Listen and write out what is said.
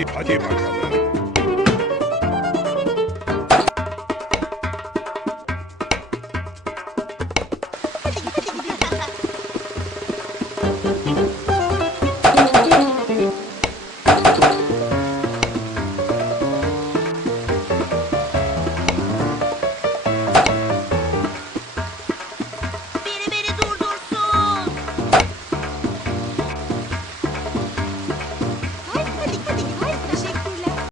一盘一盘炒的。